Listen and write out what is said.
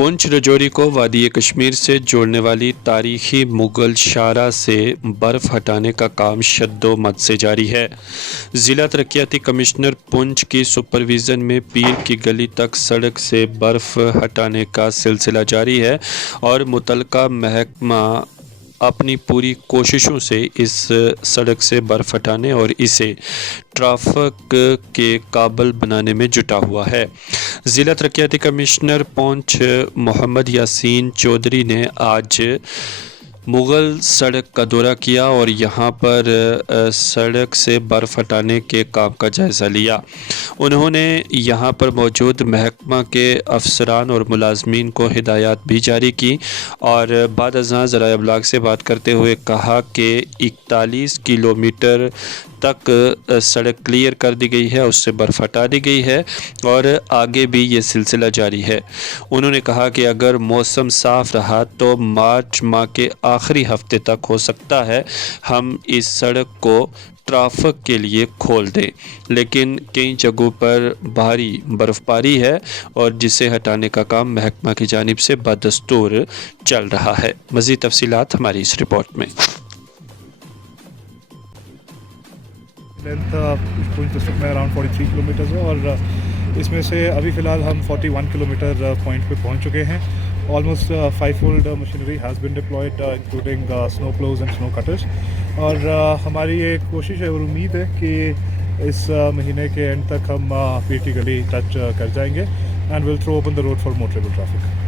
پونچھ رجوری کو وادی کشمیر سے جوڑنے والی تاریخی مغل شاہراہ سے برف ہٹانے کا کام شد و مد سے جاری ہے۔ ضلع ترقیاتی کمشنر پونچھ کی سپرویژن میں پیر کی گلی تک سڑک سے برف ہٹانے کا سلسلہ جاری ہے اور متعلقہ محکمہ اپنی پوری کوششوں سے اس سڑک سے برف ہٹانے اور اسے ٹریفک کے قابل بنانے میں جٹا ہوا ہے۔ ضلع ترقیاتی کمشنر پونچھ محمد یاسین چودھری نے آج مغل سڑک کا دورہ کیا اور یہاں پر سڑک سے برف ہٹانے کے کام کا جائزہ لیا۔ انہوں نے یہاں پر موجود محکمہ کے افسران اور ملازمین کو ہدایات بھی جاری کی اور بعد ازاں ذرائع ابلاغ سے بات کرتے ہوئے کہا کہ 41 کلومیٹر تک سڑک کلیئر کر دی گئی ہے، اس سے برف ہٹا دی گئی ہے اور آگے بھی یہ سلسلہ جاری ہے۔ انہوں نے کہا کہ اگر موسم صاف رہا تو مارچ ماہ کے آخری ہفتے تک ہو سکتا ہے ہم اس سڑک کو ٹریفک کے لیے کھول دیں، لیکن کئی جگہوں پر بھاری برف باری ہے اور جسے ہٹانے کا کام محکمہ کی جانب سے بدستور چل رہا ہے۔ مزید تفصیلات ہماری اس رپورٹ میں۔ لینتھ پونچھ ڈسٹرکٹ میں اراؤنڈ 43 کلومیٹرز ہے اور اس میں سے ابھی فی الحال ہم 41 کلومیٹر پوائنٹ پہ پہنچ چکے ہیں۔ Almost 5 fold machinery has been deployed including سنو پلوز اینڈ سنو کٹرز، اور ہماری یہ کوشش ہے اور امید ہے کہ اس مہینے کے اینڈ تک ہم پیر کی گلی ٹچ کر جائیں گے and will throw open the road for motorable traffic.